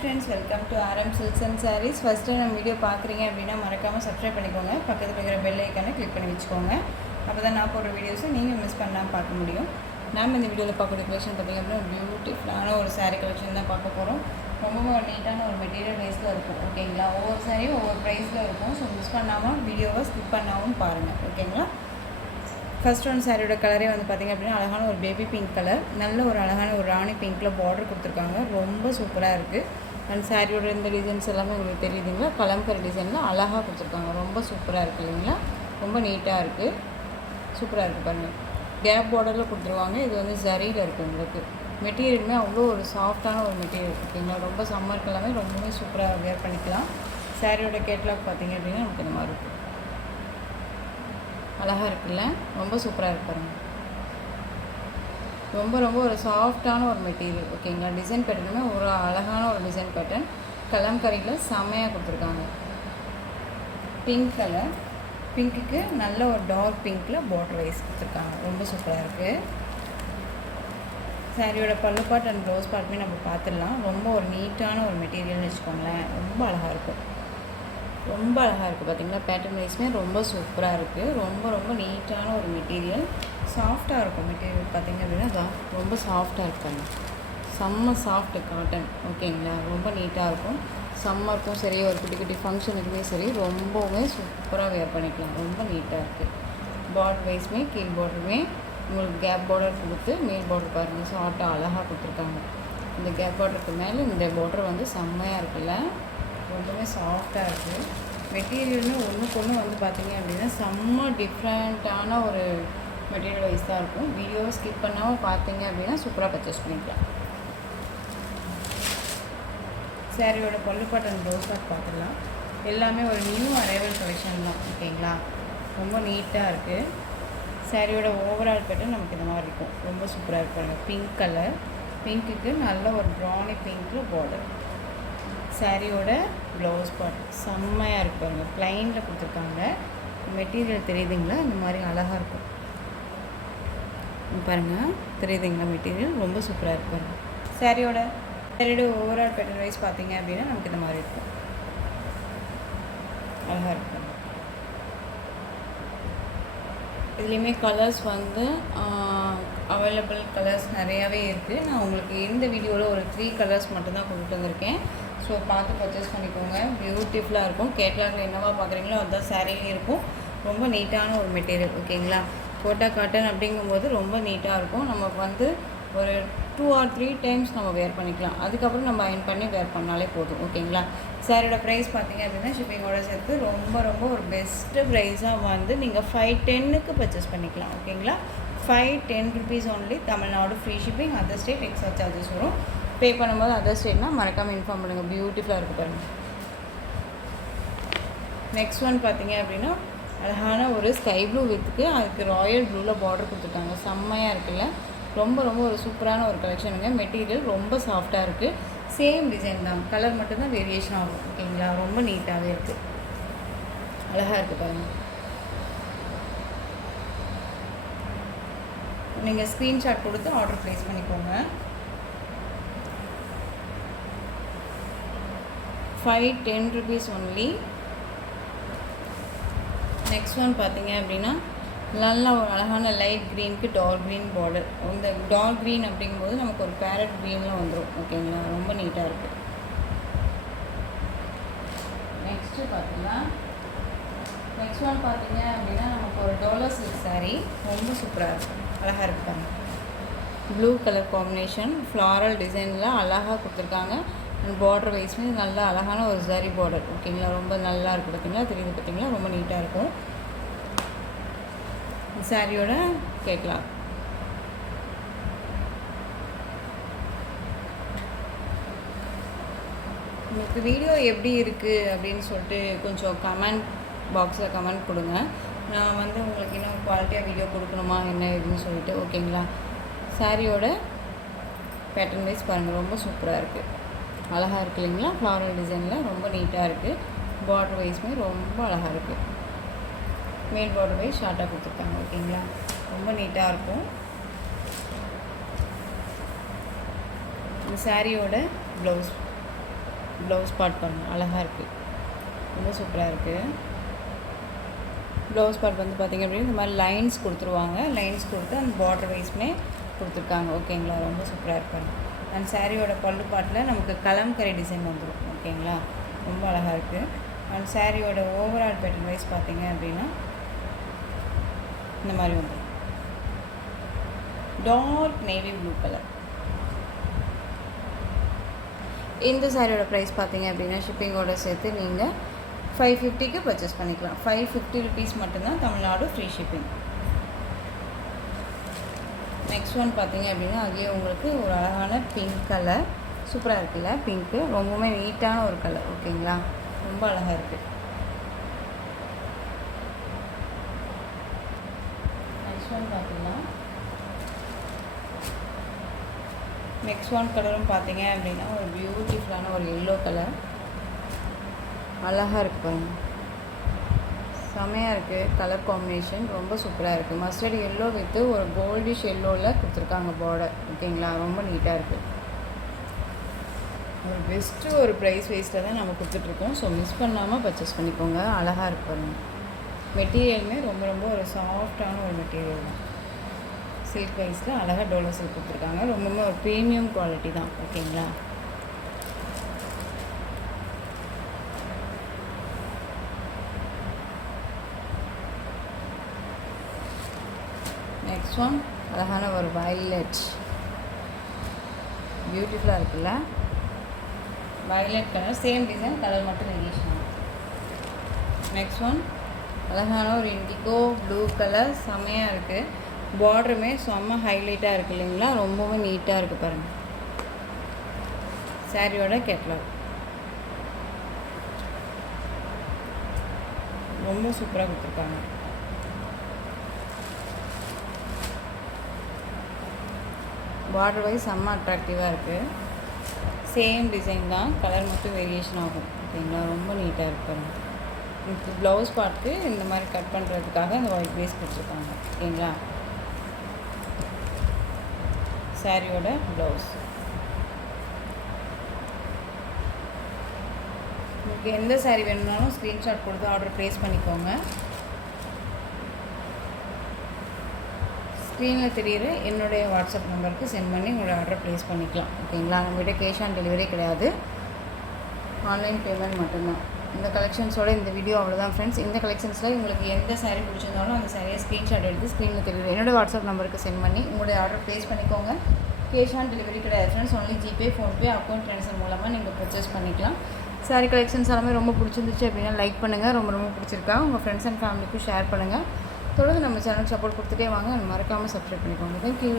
Friends, welcome to RM Silks and Sarees. First நம்ம video பார்க்குறீங்க அப்படின்னா மறக்காமல் சப்ஸ்கிரைப் பண்ணிக்கோங்க. பக்கத்தில் இருக்கிற பெல் ஐக்கானை கிளிக் பண்ணி வச்சுக்கோங்க. அப்போ தான் நான் போடுற வீடியோஸை நீங்கள் மிஸ் பண்ணாமல் பார்க்க முடியும். நாம் இந்த வீடியோவில் பார்க்கக்கூடிய கலெக்ஷன் பார்த்திங்க அப்படின்னா பியூட்டிஃபுல்லான ஒரு சாரீ கலெக்ஷன் தான் பார்க்க போகிறோம். ரொம்ப நீட்டான ஒரு மெட்டீரியல் ப்ரைஸில் இருக்கும். ஓகேங்களா? ஒவ்வொரு சாரியும் ஒவ்வொரு ப்ரைஸில் இருக்கும். ஸோ மிஸ் பண்ணாமல் வீடியோவை ஸ்கிப் பண்ணாமல் பாருங்கள். ஓகேங்களா? ஃபர்ஸ்ட் ஒன் சாரியோட கலரே வந்து பார்த்திங்க அப்படின்னா அழகான ஒரு பேபி பிங்க் கலர், நல்ல ஒரு அழகான ஒரு ராணி பிங்க்கில் பார்டர் கொடுத்துருக்காங்க. ரொம்ப சூப்பராக இருக்குது. அண்ட் சாரியோட இந்த டிசைன்ஸ் எல்லாமே உங்களுக்கு தெரியுதுங்களா? கலம்கரி டிசைனில் அழகாக கொடுத்துருக்காங்க. ரொம்ப சூப்பராக இருக்குது இல்லைங்களா? ரொம்ப நீட்டாக இருக்குது, சூப்பராக இருக்குது பாருங்கள். கேப் பார்டரில் கொடுத்துருவாங்க. இது வந்து ஜரியில் இருக்குது. உங்களுக்கு மெட்டீரியலுமே அவ்வளோ ஒரு சாஃப்டான ஒரு மெட்டீரியல். ஓகேங்களா? ரொம்ப சம்மருக்கு எல்லாமே ரொம்பவே சூப்பராக வேர் பண்ணிக்கலாம். சாரியோட கேட்லாக் பார்த்திங்க அப்படின்னா நமக்கு இந்த மாதிரி இருக்குது. அழகாக இருக்குல்ல? ரொம்ப சூப்பராக இருக்கு பாருங்கள். ரொம்ப ஒரு சாஃப்டான ஒரு மெட்டீரியல். ஓகேங்களா? டிசைன் பேட்டர்னுமே ஒரு அழகான ஒரு டிசைன் பேட்டர்ன். கலம்கரியில் செம்மையாக கொடுத்துருக்காங்க. பிங்க் கலர், பிங்க்குக்கு நல்ல ஒரு டார்க் பிங்க்கில் பார்டர் வைஸ் கொடுத்துருக்காங்க. ரொம்ப சூப்பராக இருக்குது. சாரியோட பல்லு பார்ட் அண்ட் ப்ளவுஸ் பார்ட்டுமே நம்ம பார்த்துடலாம். ரொம்ப ஒரு நீட்டான ஒரு மெட்டீரியல்னு வச்சுக்கோங்களேன். ரொம்ப அழகாக இருக்கும். ரொம்ப அழகாக இருக்குது பார்த்திங்கன்னா. பேட்டர்ன் வைஸ்மே ரொம்ப சூப்பராக இருக்குது. ரொம்ப நீட்டான ஒரு மெட்டீரியல். சாஃப்டாக இருக்கும் மெட்டீரியல் பார்த்திங்க அப்படின்னா தான் ரொம்ப சாஃப்டாக இருக்காங்க. செம்ம சாஃப்ட்டு காட்டன். ஓகேங்களா? ரொம்ப நீட்டாக இருக்கும். சம்மருக்கும் சரி, ஒரு குட்டி ஃபங்க்ஷனுக்குமே சரி ரொம்பவுமே சூப்பராக வேர் பண்ணிக்கலாம். ரொம்ப நீட்டாக இருக்குது. பார்டர் வைஸ்மே கீழ் பார்டருமே உங்களுக்கு கேப் பார்டர் கொடுத்து மேல் பார்டர் பாருங்கள் சாஃப்டாக அழகாக கொடுத்துருக்காங்க. இந்த கேப் பார்டருக்கு மேலே இந்த பார்டர் வந்து செம்மையாக இருக்குல்ல? ரொம்பவே சாஃப்டாக இருக்குது. மெட்டீரியலுமே ஒன்றுக்கு ஒன்று வந்து பார்த்திங்க அப்படின்னா செம்ம டிஃப்ரெண்ட்டான ஒரு மெட்டீரியல் வைஸ் தான் இருக்கும். வீடியோவை ஸ்கிப் பண்ணாமல் பார்த்தீங்க அப்படின்னா சூப்பராக பர்ச்சேஸ் பண்ணிக்கலாம். சாரியோட பல்லு பார்ட் அண்ட் ப்ளவுஸ் பார்ட் பார்த்துடலாம். எல்லாமே ஒரு நியூ அரைவல் கலெக்ஷன் தான். ஓகேங்களா? ரொம்ப நீட்டாக இருக்குது. சாரியோட ஓவரால் பேட்டர்ன் நமக்கு இந்த மாதிரி இருக்கும். ரொம்ப சூப்பராக இருப்பாங்க. பிங்க் கலர், பிங்க்குக்கு நல்ல ஒரு ப்ரௌனி பிங்க்கில் பார்டர். சாரியோட ப்ளவுஸ் பார்ட் செம்மையாக இருக்கு பாருங்கள். ப்ளைனில் கொடுத்துருக்காங்க. மெட்டீரியல் தெரியுதுங்களா? இந்த மாதிரி அழகாக இருக்கும் பாருங்கள். தெரியுதுங்களா? மெட்டீரியல் ரொம்ப சூப்பராக இருக்கு பாருங்கள். சாரியோட ஓவரால் பேட்டர்ன் வைஸ் பார்த்தீங்க அப்படின்னா நமக்கு இந்த மாதிரி இருக்கும். அழகாக இருக்கும். இதுலேயுமே கலர்ஸ் வந்து அவைலபிள் கலர்ஸ் நிறையாவே இருக்குது. நான் உங்களுக்கு இந்த வீடியோவில் ஒரு 3 கலர்ஸ் மட்டும்தான் கொண்டு வந்திருக்கேன். ஸோ பார்த்து பர்ச்சேஸ் பண்ணிக்கோங்க. பியூட்டிஃபுல்லாக இருக்கும். கேட்லாகில் என்னவா பார்க்குறீங்களோ அதுதான் சாரிலையும் இருக்கும். ரொம்ப நீட்டான ஒரு மெட்டீரியல். ஓகேங்களா? கோட்டா காட்டன் அப்படிங்கும்போது ரொம்ப நீட்டாக இருக்கும். நமக்கு வந்து ஒரு 2 or 3 டைம்ஸ் நம்ம வேர் பண்ணிக்கலாம். அதுக்கப்புறம் நம்ம அயன் பண்ணி வேர் பண்ணாலே போதும். ஓகேங்களா? சாரியோட ப்ரைஸ் பார்த்திங்க அப்படின்னா ஷிப்பிங்கோட சேர்த்து ரொம்ப ஒரு பெஸ்ட்டு ப்ரைஸாக வந்து நீங்கள் 510க்கு பர்ச்சேஸ் பண்ணிக்கலாம். ஓகேங்களா? 510 rupees only. Tamil Nadu free shipping. Other state extra charges வரும். பே பண்ணும்போது அதர் ஸ்டேட்னால் மறக்காமல் இன்ஃபார்ம் பண்ணுங்கள். பியூட்டிஃபுல்லாக இருக்குது பாருங்கள். நெக்ஸ்ட் ஒன் பார்த்திங்க அப்படின்னா அழகான ஒரு ஸ்கை ப்ளூ வித்துக்கு அதுக்கு ராயல் ப்ளூவில் பார்டர் கொடுத்துருக்காங்க. செம்மையாக இருக்குல்ல? ரொம்ப ஒரு சூப்பரான ஒரு கலெக்ஷனுங்க. மெட்டீரியல் ரொம்ப சாஃப்டாக இருக்குது. சேம் டிசைன் தான், கலர் மட்டும்தான் வேரியேஷன் ஆகும். ஓகேங்களா? ரொம்ப நீட்டாகவே இருக்குது. அழகாக இருக்குது பாருங்கள். நீங்கள் ஸ்க்ரீன்ஷாட் கொடுத்து ஆர்டர் ப்ளேஸ் பண்ணிக்கோங்க. 510 ருபீஸ் ஒன்லி. நெக்ஸ்ட் ஒன் பார்த்தீங்க அப்படின்னா நல்லா ஒரு அழகான லைட் க்ரீனுக்கு டார்க் க்ரீன் பார்டர். இந்த டார்க் க்ரீன் அப்படிங்கும்போது நமக்கு ஒரு பேரட் க்ரீனில் வந்துடும். ஓகேங்களா? ரொம்ப நீட்டாக இருக்குது. நெக்ஸ்ட்டு பார்த்தீங்கன்னா நெக்ஸ்ட் ஒன் பார்த்தீங்க அப்படின்னா நமக்கு ஒரு டோலோ சில்க் சாரீ. ரொம்ப சூப்பராக இருக்கும். அழகாக இருப்பாங்க. ப்ளூ கலர் காம்பினேஷன் ஃப்ளாரல் டிசைனில் அழகாக கொடுத்துருக்காங்க. அண்ட் பார்டர் வைஸ்மே நல்லா அழகான ஒரு ஜரி பார்டர். ஓகேங்களா? ரொம்ப நல்லா இருக்குது. பார்த்திங்களா? தெரியுது பார்த்திங்களா? ரொம்ப நீட்டாக இருக்கும். சாரியோட கேட்கலாம். உங்களுக்கு வீடியோ எப்படி இருக்குது அப்படின்னு சொல்லிட்டு கொஞ்சம் கமெண்ட் பாக்ஸில் கமெண்ட் கொடுங்க. நான் வந்து உங்களுக்கு இன்னும் குவாலிட்டியாக வீடியோ கொடுக்கணுமா என்ன இதுன்னு சொல்லிட்டு. ஓகேங்களா? சாரியோட பேட்டர்ன் வைஸ் பாருங்கள். ரொம்ப சூப்பராக இருக்குது. அழகாக இருக்குது இல்லைங்களா? ஃப்ளாரல் டிசைனில் ரொம்ப நீட்டாக இருக்குது. பார்டர் வைஸ்மே ரொம்ப அழகாக இருக்குது. மேல் பார்டர் வைஸ் ஷார்ட்டாக கொடுத்துருக்காங்க. ஓகேங்களா? ரொம்ப நீட்டாக இருக்கும். இந்த சாரியோட ப்ளவுஸ் ப்ளவுஸ் பார்ட் பாருங்கள், அழகாக இருக்குது, ரொம்ப சூப்பராக இருக்குது. ப்ளவுஸ் பார்ட் வந்து பார்த்திங்க அப்படின்னா இந்த மாதிரி லைன்ஸ் கொடுத்துருவாங்க. லைன்ஸ் கொடுத்து அந்த பார்டர் வைஸ்மே கொடுத்துருக்காங்க. ஓகேங்களா, ரொம்ப சூப்பராக இருப்பாங்க. அந்த சாரியோட பல்லு பாட்டில் நமக்கு கலம்கரி டிசைன் வந்துடும். ஓகேங்களா, ரொம்ப அழகாக இருக்குது. அந்த சாரியோட ஓவரால் பேட்டர்ன் வைஸ் பார்த்திங்க அப்படின்னா இந்த மாதிரி வந்துடும். Dark navy blue colour. இந்த சாரியோட ப்ரைஸ் பார்த்திங்க அப்படின்னா ஷிப்பிங்கோடு சேர்த்து நீங்கள் 550க்கு பர்ச்சேஸ் பண்ணிக்கலாம். 550 ருபீஸ் மட்டும்தான், Tamil Nadu free shipping. Next one பார்த்திங்க அப்படின்னா அதே உங்களுக்கு ஒரு அழகான பிங்க் கலர், சூப்பராக இருக்குல்ல பிங்க்கு, ரொம்பவுமே நீட்டான ஒரு கலர். ஓகேங்களா, ரொம்ப அழகாக இருக்குது. நெக்ஸ்ட் ஒன் பார்த்திங்கன்னா நெக்ஸ்ட் ஒன் கலரும் பார்த்திங்க அப்படின்னா ஒரு பியூட்டிஃபுல்லான ஒரு எல்லோ கலர், அழகாக இருக்குது பாருங்கள், செமையாக இருக்குது கலர் காம்பினேஷன், ரொம்ப சூப்பராக இருக்குது. மஸ்டர்ட் எல்லோ வித்து ஒரு கோல்டிஷ் எல்லோவில் கொடுத்துருக்காங்க பார்டர். ஓகேங்களா, ரொம்ப நீட்டாக இருக்குது. ஒரு பெஸ்ட்டு ஒரு ப்ரைஸ் வைஸில் தான் நம்ம கொடுத்துட்ருக்கோம். ஸோ மிஸ் பண்ணாமல் பர்ச்சேஸ் பண்ணிக்கோங்க. அழகாக இருக்கு பாருங்கள். மெட்டீரியலுமே ரொம்ப ரொம்ப ஒரு சாஃப்டான ஒரு மெட்டீரியல் தான். சில்க் வைஸில் அழகாக டோலோ சில்க் கொடுத்துருக்காங்க. ரொம்பவுமே ஒரு ப்ரீமியம் குவாலிட்டி தான். ஓகேங்களா, நெக்ஸ்ட் ஒன் அழகான ஒரு வயலட், பியூட்டிஃபுல்லாக இருக்குல்ல violet colour, same design, colour மட்டும் வேரியேஷன் ஆகும். நெக்ஸ்ட் ஒன் அழகான ஒரு இண்டிகோ ப்ளூ கலர், செம்மையாக இருக்குது. பார்டருமே செம்ம ஹைலைட்டாக இருக்குது இல்லைங்களா, ரொம்பவே நீட்டாக இருக்குது பாருங்கள். சாரியோட கேட்லாக் ரொம்ப சூப்பராக கொடுத்துருக்காங்க. பார்டர் வைஸ் செம்ம அட்ராக்டிவாக இருக்குது. சேம் டிசைன் தான், கலர் மட்டும் வேரியேஷன் ஆகும். ஓகேங்களா, ரொம்ப நீட்டாக இருக்குது. இதுக்கு ப்ளவுஸ் பார்த்து இந்த மாதிரி கட் பண்ணுறதுக்காக இந்த ஒயிட் பேஸ் கொடுத்துருக்காங்க. ஓகேங்களா, சாரியோட ப்ளவுஸ். உங்களுக்கு எந்த சாரீ வேணும்னாலும் ஸ்க்ரீன்ஷாட் கொடுத்து ஆர்டர் ப்ளேஸ் பண்ணிக்கோங்க. ஸ்க்ரீனில் தெரியுற என்னுடைய வாட்ஸ்அப் நம்பருக்கு சென்ட் பண்ணி உங்களோட ஆர்டர் ப்ளேஸ் பண்ணிக்கலாம். ஓகேங்களா, நம்மகிட்ட கேஷ் ஆன் டெலிவரி கிடையாது, ஆன்லைன் பேமெண்ட் மட்டும்தான். இந்த கலெக்ஷன்ஸோட இந்த வீடியோ அவ்வளோதான் ஃப்ரெண்ட்ஸ். இந்த கலெக்ஷன்ஸில் உங்களுக்கு எந்த சாரீ பிடிச்சிருந்தாலும் அந்த சாரியை ஸ்க்ரீன்ஷாட் எடுத்து ஸ்க்ரீனில் தெரியுற என்னோடய வாட்ஸ்அப் நம்பருக்கு சென்ட் பண்ணி உங்களுடைய ஆர்டர் ப்ளேஸ் பண்ணிக்கோங்க. கேஷ் ஆன் டெலிவரி கிடையாது friends, only GPay, PhonePe, account transfer மூலமாக நீங்கள் பர்ச்சேஸ் பண்ணிக்கலாம். சாரீ கலெக்ஷன்ஸ் எல்லாமே ரொம்ப பிடிச்சிருந்துச்சு அப்படின்னா லைக் பண்ணுங்கள். ரொம்ப ரொம்ப பிடிச்சிருக்கா உங்கள் ஃப்ரெண்ட்ஸ் அண்ட் ஃபேமிலிக்கும் ஷேர் பண்ணுங்கள். தொடர்ந்து நம்ம சேனலுக்கு சப்போர்ட் கொடுத்துட்டே வாங்க. மறக்காமல் சப்ஸ்கிரைப் பண்ணிக்கோங்க. தேங்க்யூ.